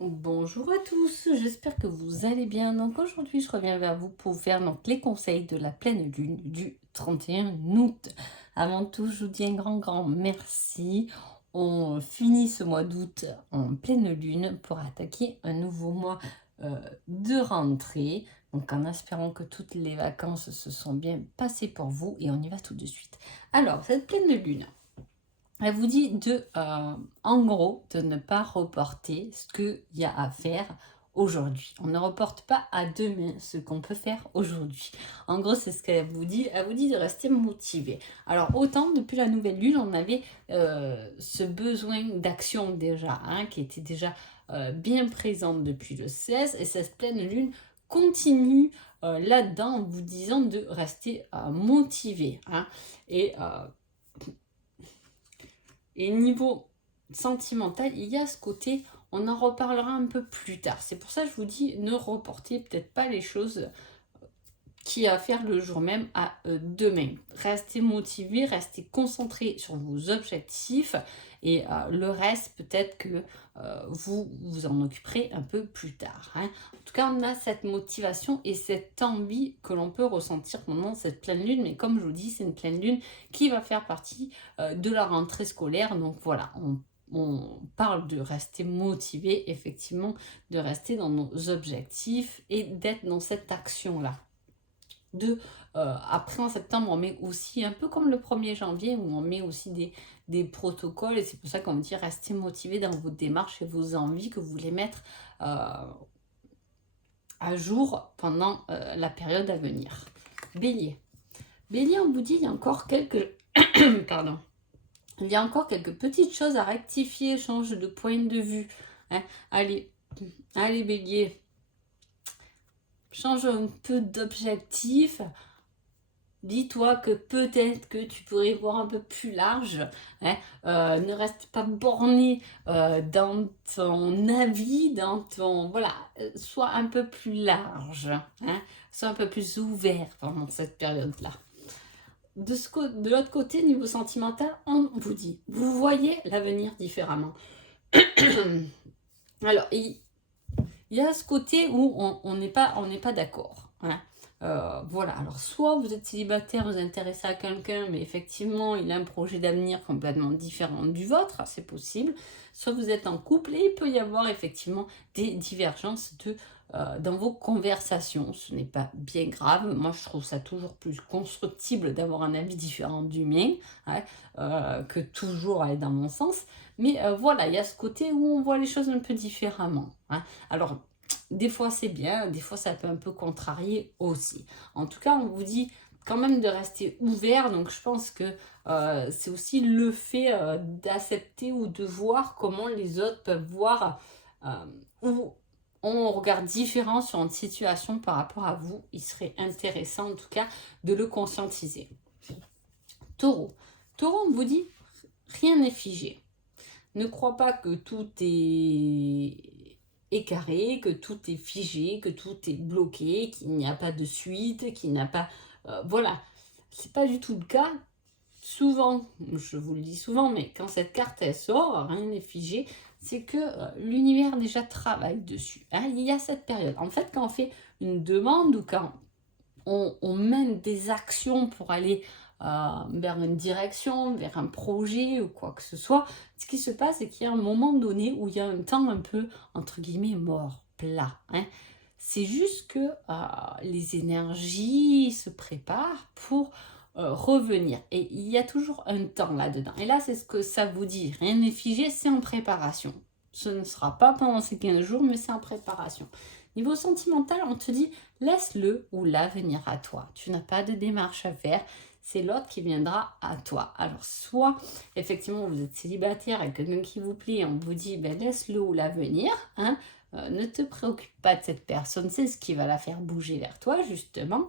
Bonjour à tous, j'espère que vous allez bien. Donc aujourd'hui, je reviens vers vous pour faire les conseils de la pleine lune du 31 août. Avant tout, je vous dis un grand merci. On finit ce mois d'août en pleine lune pour attaquer un nouveau mois de rentrée. Donc en espérant que toutes les vacances se sont bien passées pour vous et on y va tout de suite. Alors, cette pleine lune. Elle vous dit en gros, de ne pas reporter ce qu'il y a à faire aujourd'hui. On ne reporte pas à demain ce qu'on peut faire aujourd'hui. En gros, c'est ce qu'elle vous dit. Elle vous dit de rester motivé. Alors, autant depuis la nouvelle lune, on avait ce besoin d'action déjà, qui était déjà bien présente depuis le 16. Et cette pleine lune continue là-dedans en vous disant de rester motivé. Et et niveau sentimental, il y a ce côté, on en reparlera un peu plus tard. C'est pour ça que je vous dis, ne reportez peut-être pas les choses qui à faire le jour même à demain. Restez motivé, restez concentré sur vos objectifs et le reste peut-être que vous vous en occuperez un peu plus tard. En tout cas, on a cette motivation et cette envie que l'on peut ressentir pendant cette pleine lune. Mais comme je vous dis, c'est une pleine lune qui va faire partie de la rentrée scolaire. Donc voilà, on parle de rester motivé, effectivement, de rester dans nos objectifs et d'être dans cette action-là après en septembre, on met aussi, un peu comme le 1er janvier, où on met aussi des protocoles, et c'est pour ça qu'on dit restez motivé dans vos démarches et vos envies que vous voulez mettre à jour pendant la période à venir. Bélier. Bélier, on vous dit, il y a encore quelques... Pardon. Il y a encore quelques petites choses à rectifier, change de point de vue. Allez, Bélier, change un peu d'objectif. Dis-toi que peut-être que tu pourrais voir un peu plus large. Ne reste pas borné dans ton avis, dans ton... Voilà, sois un peu plus large. Sois un peu plus ouvert pendant cette période-là. De l'autre côté, niveau sentimental, on vous dit, vous voyez l'avenir différemment. Alors, il y a ce côté où on n'est pas d'accord. Voilà, alors soit vous êtes célibataire, vous intéressez à quelqu'un, mais effectivement il a un projet d'avenir complètement différent du vôtre, c'est possible. Soit vous êtes en couple et il peut y avoir effectivement des divergences dans vos conversations. Ce n'est pas bien grave, moi je trouve ça toujours plus constructible d'avoir un avis différent du mien, que toujours aller dans mon sens. Mais voilà, il y a ce côté où on voit les choses un peu différemment. Alors, des fois c'est bien, des fois ça peut un peu contrarier aussi. En tout cas, on vous dit quand même de rester ouvert, donc je pense que c'est aussi le fait d'accepter ou de voir comment les autres peuvent voir ou ont un regard différent sur une situation par rapport à vous. Il serait intéressant en tout cas de le conscientiser. Taureau. Taureau, on vous dit rien n'est figé. Ne crois pas que tout est carré, que tout est figé, que tout est bloqué, qu'il n'y a pas de suite, qu'il n'y a pas... voilà, c'est pas du tout le cas. Souvent, je vous le dis souvent, mais quand cette carte elle sort, rien n'est figé, c'est que l'univers déjà travaille dessus. Il y a cette période. En fait, quand on fait une demande ou quand on mène des actions pour aller vers une direction, vers un projet ou quoi que ce soit, ce qui se passe, c'est qu'il y a un moment donné où il y a un temps un peu, entre guillemets, mort, plat. C'est juste que les énergies se préparent pour revenir. Et il y a toujours un temps là-dedans. Et là, c'est ce que ça vous dit. Rien n'est figé, c'est en préparation. Ce ne sera pas pendant ces 15 jours, mais c'est en préparation. Niveau sentimental, on te dit, laisse-le ou la venir à toi. Tu n'as pas de démarche à faire. C'est l'autre qui viendra à toi. Alors, soit, effectivement, vous êtes célibataire et quelqu'un qui vous plaît, on vous dit, ben, laisse-le ou la venir. Ne te préoccupe pas de cette personne, c'est ce qui va la faire bouger vers toi, justement.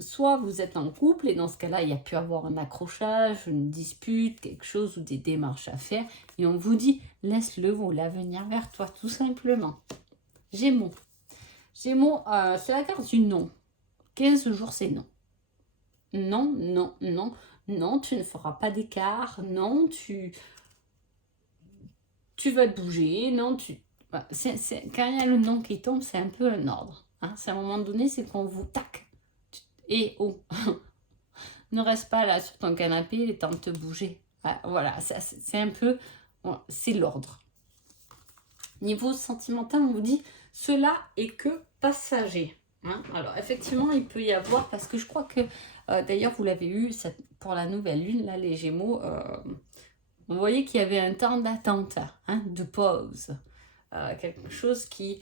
Soit vous êtes en couple et dans ce cas-là, il y a pu avoir un accrochage, une dispute, quelque chose ou des démarches à faire. Et on vous dit, laisse-le ou la venir vers toi, tout simplement. Gémeaux. Gémeaux, c'est la carte du non. 15 jours, c'est non. Non, non, non, non, tu ne feras pas d'écart. Non, tu vas te bouger. Non, Voilà, quand il y a le non qui tombe, c'est un peu un ordre. Hein. C'est à un moment donné, c'est qu'on vous tac. Et oh, ne reste pas là sur ton canapé, il est temps de te bouger. Ah, voilà, c'est un peu, c'est l'ordre. Niveau sentimental, on vous dit, cela est que passager. Hein. Alors, effectivement, il peut y avoir, parce que je crois que, d'ailleurs, vous l'avez eu pour la nouvelle lune, là, les Gémeaux, vous voyez qu'il y avait un temps d'attente, hein, de pause. Quelque chose qui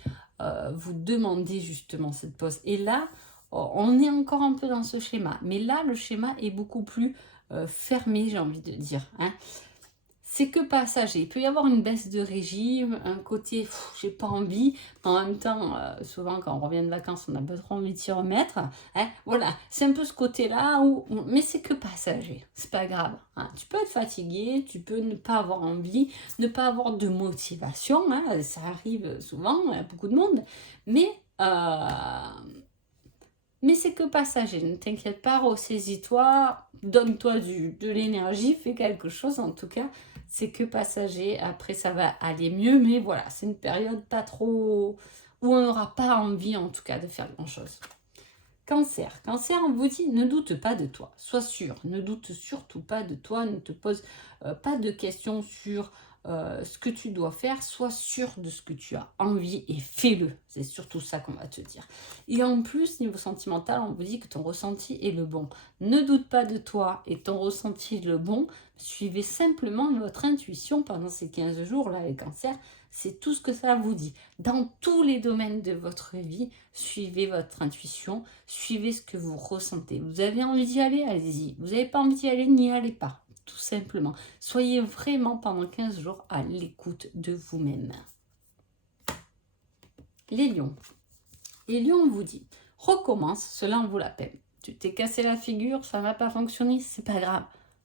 vous demandait justement cette pause. Et là, on est encore un peu dans ce schéma. Mais là, le schéma est beaucoup plus fermé, j'ai envie de dire. Hein. C'est que passager. Il peut y avoir une baisse de régime, un côté, j'ai pas envie. En même temps, souvent quand on revient de vacances, on a pas trop envie de s'y remettre. Hein. Voilà, c'est un peu ce côté-là, mais c'est que passager. C'est pas grave. Hein. Tu peux être fatigué, tu peux ne pas avoir envie, ne pas avoir de motivation. Hein. Ça arrive souvent à beaucoup de monde. Mais c'est que passager. Ne t'inquiète pas, ressaisis-toi, donne-toi de l'énergie, fais quelque chose en tout cas. C'est que passager, après ça va aller mieux, mais voilà, c'est une période pas trop où on n'aura pas envie en tout cas de faire grand-chose. Cancer, on vous dit, ne doute pas de toi, sois sûr, ne doute surtout pas de toi, ne te pose pas de questions sur ce que tu dois faire, sois sûr de ce que tu as envie et fais-le, c'est surtout ça qu'on va te dire. Et en plus, niveau sentimental, on vous dit que ton ressenti est le bon. Ne doute pas de toi et ton ressenti est le bon, suivez simplement votre intuition pendant ces 15 jours, là, les cancers, c'est tout ce que ça vous dit. Dans tous les domaines de votre vie, suivez votre intuition, suivez ce que vous ressentez. Vous avez envie d'y aller, allez-y. Vous n'avez pas envie d'y aller, n'y allez pas. Tout simplement. Soyez vraiment pendant 15 jours à l'écoute de vous-même. Les lions. Les lions, on vous dit, recommence, cela en vaut la peine. Tu t'es cassé la figure, ça n'a pas fonctionné, c'est pas grave.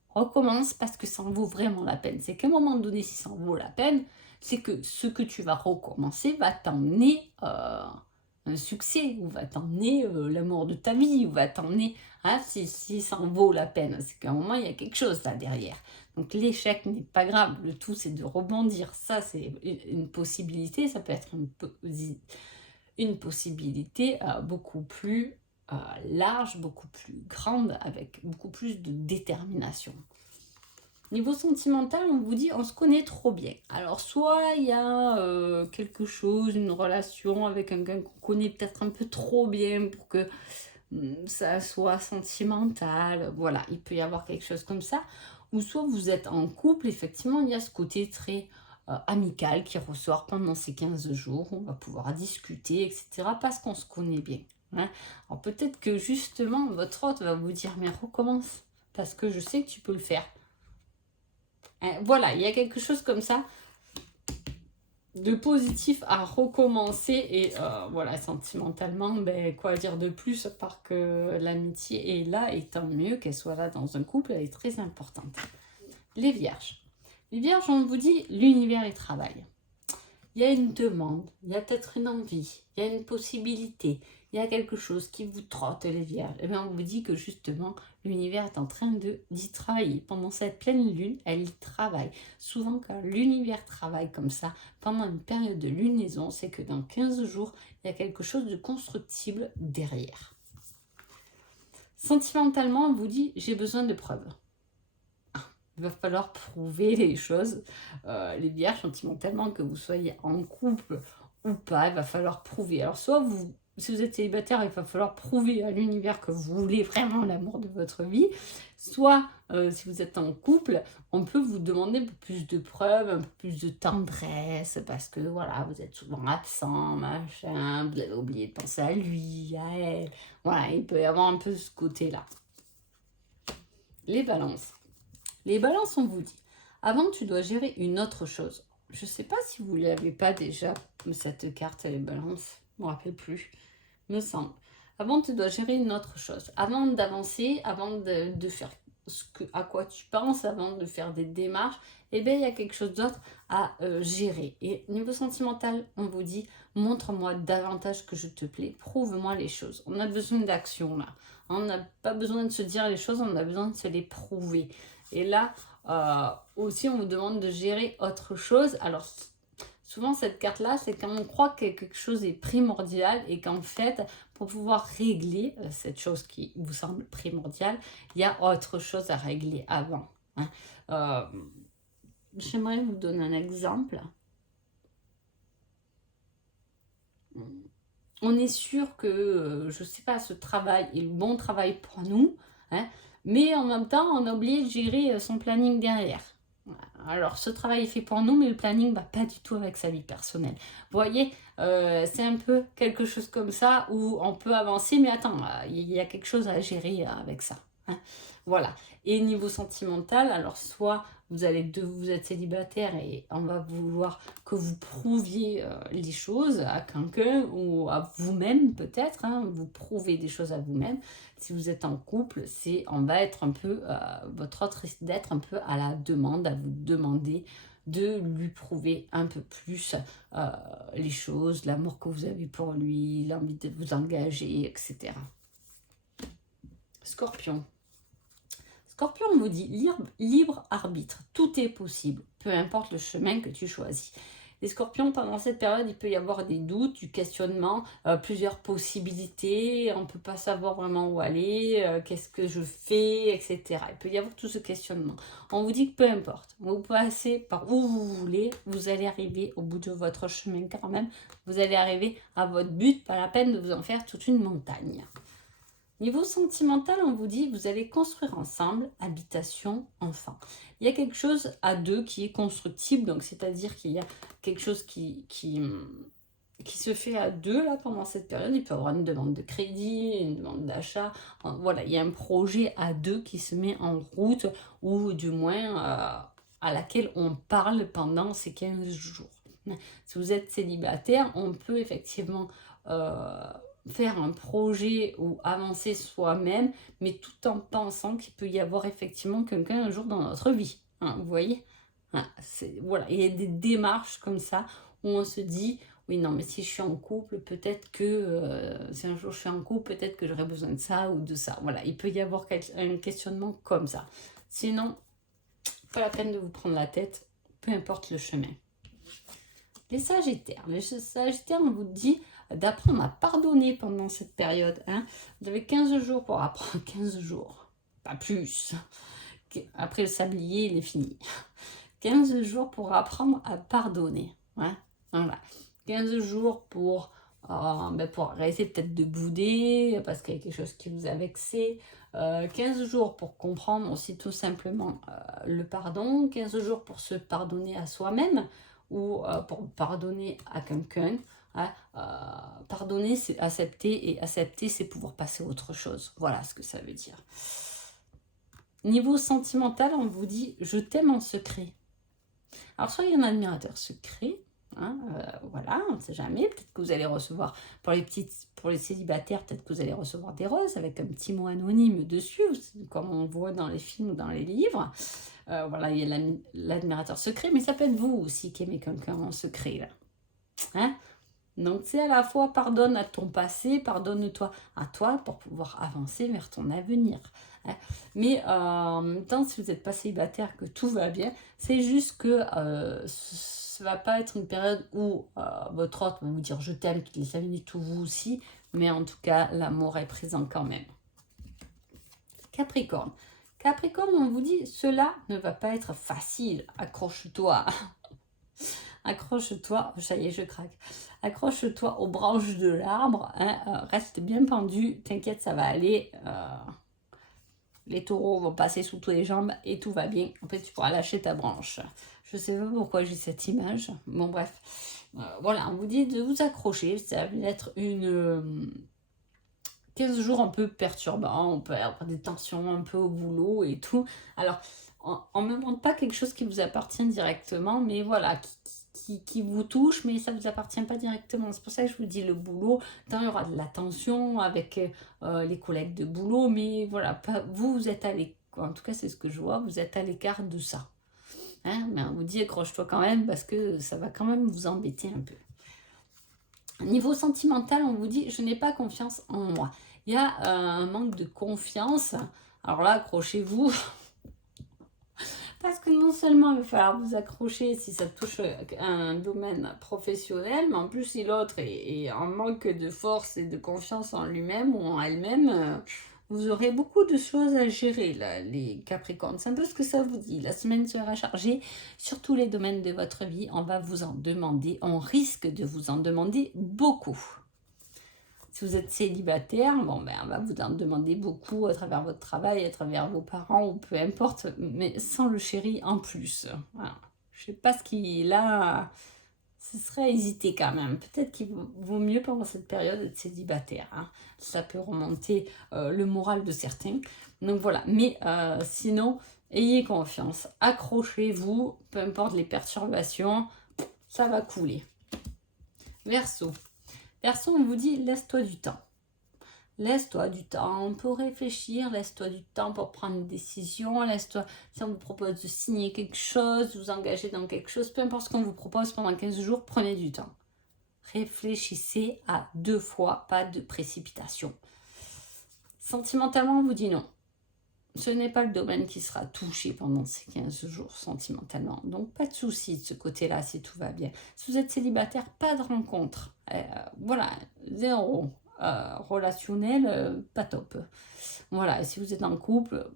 Recommence parce que ça en vaut vraiment la peine. C'est qu'à un moment donné, si ça en vaut la peine, c'est que ce que tu vas recommencer va t'emmener un succès, ou va t'emmener l'amour de ta vie, ou va t'emmener, hein, si ça en vaut la peine. C'est qu'à un moment, il y a quelque chose là derrière. Donc l'échec n'est pas grave, le tout c'est de rebondir. Ça, c'est une possibilité, ça peut être une possibilité beaucoup plus large, beaucoup plus grande, avec beaucoup plus de détermination. Niveau sentimental, on vous dit, on se connaît trop bien. Alors, soit il y a quelque chose, une relation avec quelqu'un qu'on connaît peut-être un peu trop bien pour que ça soit sentimental. Voilà, il peut y avoir quelque chose comme ça. Ou soit vous êtes en couple, effectivement, il y a ce côté très amical qui ressort pendant ces 15 jours. On va pouvoir discuter, etc. parce qu'on se connaît bien. Hein. Alors, peut-être que justement, votre hôte va vous dire, mais recommence, parce que je sais que tu peux le faire. Voilà, il y a quelque chose comme ça de positif à recommencer et voilà, sentimentalement, ben, quoi dire de plus à part que l'amitié est là et tant mieux qu'elle soit là dans un couple, elle est très importante. Les vierges. Les vierges, on vous dit, l'univers y travaille. Il y a une demande, il y a peut-être une envie, il y a une possibilité, il y a quelque chose qui vous trotte les vierges. Et bien on vous dit que justement l'univers est en train d'y travailler. Pendant cette pleine lune, elle y travaille. Souvent quand l'univers travaille comme ça, pendant une période de lunaison, c'est que dans 15 jours, il y a quelque chose de constructible derrière. Sentimentalement, on vous dit, j'ai besoin de preuves. Il va falloir prouver les choses. Les vierges, sentimentalement, que vous soyez en couple ou pas, il va falloir prouver. Alors, soit si vous êtes célibataire, il va falloir prouver à l'univers que vous voulez vraiment l'amour de votre vie. Soit, si vous êtes en couple, on peut vous demander un peu plus de preuves, un peu plus de tendresse, parce que voilà, vous êtes souvent absent, machin, vous avez oublié de penser à lui, à elle. Voilà, il peut y avoir un peu ce côté-là. Les balances. Les balances, on vous dit, avant tu dois gérer une autre chose. Je ne sais pas si vous ne l'avez pas déjà, cette carte, les balances, je ne me rappelle plus, me semble. Avant tu dois gérer une autre chose. Avant d'avancer, avant de faire à quoi tu penses, avant de faire des démarches, eh bien il y a quelque chose d'autre à gérer. Et niveau sentimental, on vous dit, montre-moi davantage que je te plais, prouve-moi les choses. On a besoin d'action là. On n'a pas besoin de se dire les choses, on a besoin de se les prouver. Et là, aussi, on vous demande de gérer autre chose. Alors, Souvent, cette carte-là, c'est quand on croit que quelque chose est primordial et qu'en fait, pour pouvoir régler cette chose qui vous semble primordiale, il y a autre chose à régler avant. Hein. J'aimerais vous donner un exemple. On est sûr que, je ne sais pas, ce travail est le bon travail pour nous, hein, mais en même temps, on a oublié de gérer son planning derrière. Alors, ce travail est fait pour nous, mais le planning ne va pas du tout avec sa vie personnelle. Vous voyez, c'est un peu quelque chose comme ça où on peut avancer, mais attends, il y a quelque chose à gérer avec ça. Hein. Voilà. Et niveau sentimental, alors soit vous êtes célibataire et on va vouloir que vous prouviez les choses à quelqu'un ou à vous-même peut-être, hein, vous prouvez des choses à vous-même. Si vous êtes en couple, on va être un peu, votre autre risque d'être un peu à la demande, à vous demander de lui prouver un peu plus les choses, l'amour que vous avez pour lui, l'envie de vous engager, etc. Scorpion. Scorpion vous dit libre arbitre, tout est possible, peu importe le chemin que tu choisis. Les scorpions, pendant cette période, il peut y avoir des doutes, du questionnement, plusieurs possibilités, on ne peut pas savoir vraiment où aller, qu'est-ce que je fais, etc. Il peut y avoir tout ce questionnement. On vous dit que peu importe, vous passez par où vous voulez, vous allez arriver au bout de votre chemin quand même, vous allez arriver à votre but, pas la peine de vous en faire toute une montagne. Niveau sentimental, on vous dit, vous allez construire ensemble, habitation, enfant. Il y a quelque chose à deux qui est constructible, donc c'est-à-dire qu'il y a quelque chose qui se fait à deux là pendant cette période. Il peut y avoir une demande de crédit, une demande d'achat. Voilà, il y a un projet à deux qui se met en route, ou du moins à laquelle on parle pendant ces 15 jours. Si vous êtes célibataire, on peut effectivement faire un projet ou avancer soi-même, mais tout en pensant qu'il peut y avoir effectivement quelqu'un un jour dans notre vie. Hein, vous voyez, hein, voilà, il y a des démarches comme ça où on se dit, oui, non, mais si je suis en couple, peut-être que si un jour je suis en couple, peut-être que j'aurai besoin de ça ou de ça. Voilà, il peut y avoir un questionnement comme ça. Sinon, pas la peine de vous prendre la tête, peu importe le chemin. Les Sagittaires. Les Sagittaires, on vous dit d'apprendre à pardonner pendant cette période. Hein. Vous avez 15 jours pour apprendre. 15 jours, pas plus. Après le sablier, il est fini. 15 jours pour apprendre à pardonner. Hein. Voilà. 15 jours pour arrêter peut-être de bouder parce qu'il y a quelque chose qui vous a vexé. 15 jours pour comprendre aussi tout simplement le pardon. 15 jours pour se pardonner à soi-même ou pour pardonner à quelqu'un. Hein. Pardonner, c'est accepter, et accepter, c'est pouvoir passer à autre chose. Voilà ce que ça veut dire. Niveau sentimental, on vous dit « je t'aime en secret ». Alors, soyez un admirateur secret. Hein, voilà, on ne sait jamais. Peut-être que vous allez recevoir, pour les célibataires, peut-être que vous allez recevoir des roses avec un petit mot anonyme dessus, comme on voit dans les films ou dans les livres. Voilà, il y a l'admirateur secret, mais ça peut être vous aussi qui aimez quelqu'un en secret. Là. Hein? Donc, c'est à la fois pardonne à ton passé, pardonne-toi à toi pour pouvoir avancer vers ton avenir. Hein. Mais en même temps, si vous n'êtes pas célibataire, que tout va bien, c'est juste que ça ne va pas être une période où votre autre va vous dire je t'aime, qu'il les amis tout vous aussi, mais en tout cas, l'amour est présent quand même. Capricorne. Capricorne, on vous dit cela ne va pas être facile, accroche-toi. Accroche-toi, ça y est, je craque. Accroche-toi aux branches de l'arbre, hein, reste bien pendu, t'inquiète, ça va aller. Les taureaux vont passer sous tous les jambes et tout va bien. En fait, tu pourras lâcher ta branche. Je ne sais pas pourquoi j'ai cette image. Bon, bref. Voilà, on vous dit de vous accrocher. Ça va être 15 jours un peu perturbants. On peut avoir des tensions un peu au boulot et tout. Alors, on ne me demande pas quelque chose qui vous appartient directement, mais voilà, qui vous touche, mais ça ne vous appartient pas directement. C'est pour ça que je vous dis le boulot. Tant il y aura de la tension avec les collègues de boulot, mais voilà, vous êtes à l'écart. En tout cas, c'est ce que je vois, vous êtes à l'écart de ça. Hein, mais on vous dit accroche-toi quand même parce que ça va quand même vous embêter un peu. Niveau sentimental, on vous dit je n'ai pas confiance en moi. Il y a un manque de confiance. Alors là, accrochez-vous. Parce que non seulement il va falloir vous accrocher si ça touche un domaine professionnel, mais en plus si l'autre est en manque de force et de confiance en lui-même ou en elle-même, vous aurez beaucoup de choses à gérer, là, les Capricornes. C'est un peu ce que ça vous dit. La semaine sera chargée sur tous les domaines de votre vie. On va vous en demander, on risque de vous en demander beaucoup. Si vous êtes célibataire, bon, ben, on va vous en demander beaucoup à travers votre travail, à travers vos parents, ou peu importe, mais sans le chéri en plus. Voilà. Je sais pas ce qu'il a. Ce serait hésiter quand même. Peut-être qu'il vaut mieux pendant cette période être célibataire. Hein. Ça peut remonter le moral de certains. Donc voilà. Mais sinon, ayez confiance. Accrochez-vous. Peu importe les perturbations, ça va couler. Verseau. Verseau, on vous dit, laisse-toi du temps. Laisse-toi du temps pour réfléchir, laisse-toi du temps pour prendre une décision, laisse-toi, si on vous propose de signer quelque chose, vous engager dans quelque chose, peu importe ce qu'on vous propose pendant 15 jours, prenez du temps. Réfléchissez à 2 fois, pas de précipitation. Sentimentalement, on vous dit non. Ce n'est pas le domaine qui sera touché pendant ces 15 jours sentimentalement. Donc, pas de souci de ce côté-là si tout va bien. Si vous êtes célibataire, pas de rencontre. Voilà, 0. Relationnel, pas top. Voilà, si vous êtes en couple,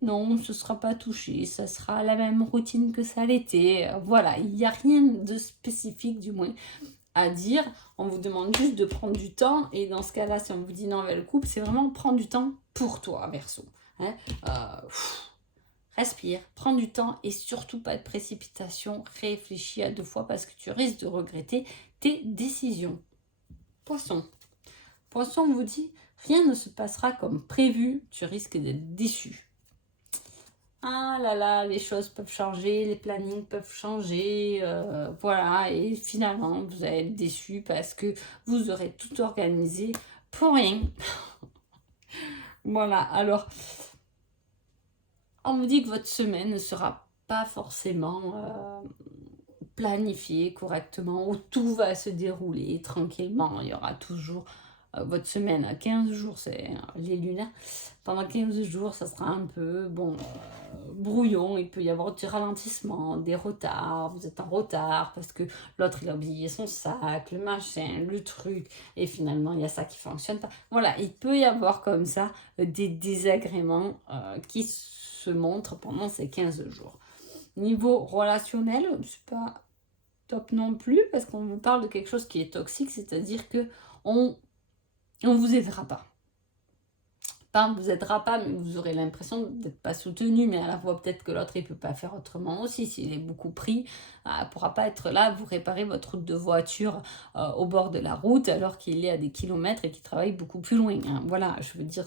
non, ce ne sera pas touché. Ça sera la même routine que ça l'était. Voilà, il n'y a rien de spécifique du moins à dire, on vous demande juste de prendre du temps, et dans ce cas-là, si on vous dit non avec le couple, c'est vraiment prendre du temps pour toi, Verseau. Hein, respire, prends du temps et surtout pas de précipitation, réfléchis à 2 fois parce que tu risques de regretter tes décisions. Poisson. Poisson, on vous dit, rien ne se passera comme prévu, tu risques d'être déçu. Ah là là, les choses peuvent changer, les plannings peuvent changer, voilà, et finalement, vous allez être déçu parce que vous aurez tout organisé pour rien. Voilà, alors, on vous dit que votre semaine ne sera pas forcément planifiée correctement, où tout va se dérouler tranquillement, il y aura toujours votre semaine à 15 jours, c'est les lunaires. Pendant 15 jours, ça sera un peu brouillon. Il peut y avoir du ralentissement, des retards. Vous êtes en retard parce que l'autre, il a oublié son sac, le machin, le truc. Et finalement, il y a ça qui ne fonctionne pas. Voilà, il peut y avoir comme ça des désagréments qui se montrent pendant ces 15 jours. Niveau relationnel, c'est pas top non plus parce qu'on vous parle de quelque chose qui est toxique, c'est-à-dire que on vous aidera pas. Pas, on vous aidera pas, mais vous aurez l'impression d'être pas soutenu, mais à la fois peut-être que l'autre il peut pas faire autrement aussi, s'il est beaucoup pris, il pourra pas être là, vous réparer votre route de voiture au bord de la route alors qu'il est à des kilomètres et qu'il travaille beaucoup plus loin. Hein. Voilà, je veux dire,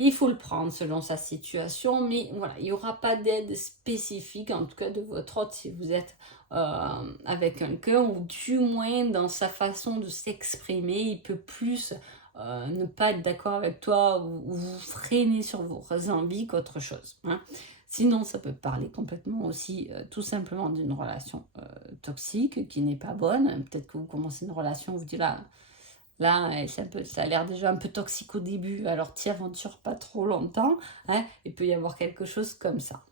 il faut le prendre selon sa situation, mais voilà, il n'y aura pas d'aide spécifique, en tout cas de votre autre, si vous êtes avec quelqu'un, ou du moins dans sa façon de s'exprimer, il peut plus ne pas être d'accord avec toi ou vous freiner sur vos envies qu'autre chose. Hein. Sinon, ça peut parler complètement aussi tout simplement d'une relation toxique qui n'est pas bonne. Peut-être que vous commencez une relation, vous dites là, ça a l'air déjà un peu toxique au début, alors t'y aventures pas trop longtemps, hein, il peut y avoir quelque chose comme ça.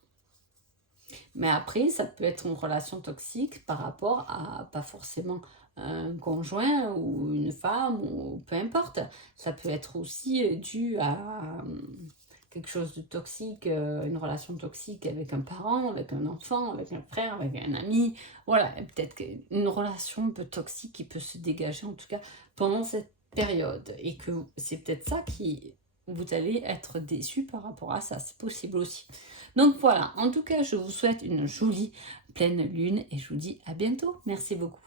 Mais après, ça peut être une relation toxique par rapport à pas forcément un conjoint ou une femme, ou peu importe. Ça peut être aussi dû à quelque chose de toxique, une relation toxique avec un parent, avec un enfant, avec un frère, avec un ami. Voilà, peut-être qu'une relation un peu toxique qui peut se dégager, en tout cas, pendant cette période. Et que c'est peut-être ça qui... vous allez être déçu par rapport à ça, c'est possible aussi. Donc voilà, en tout cas, je vous souhaite une jolie pleine lune et je vous dis à bientôt. Merci beaucoup.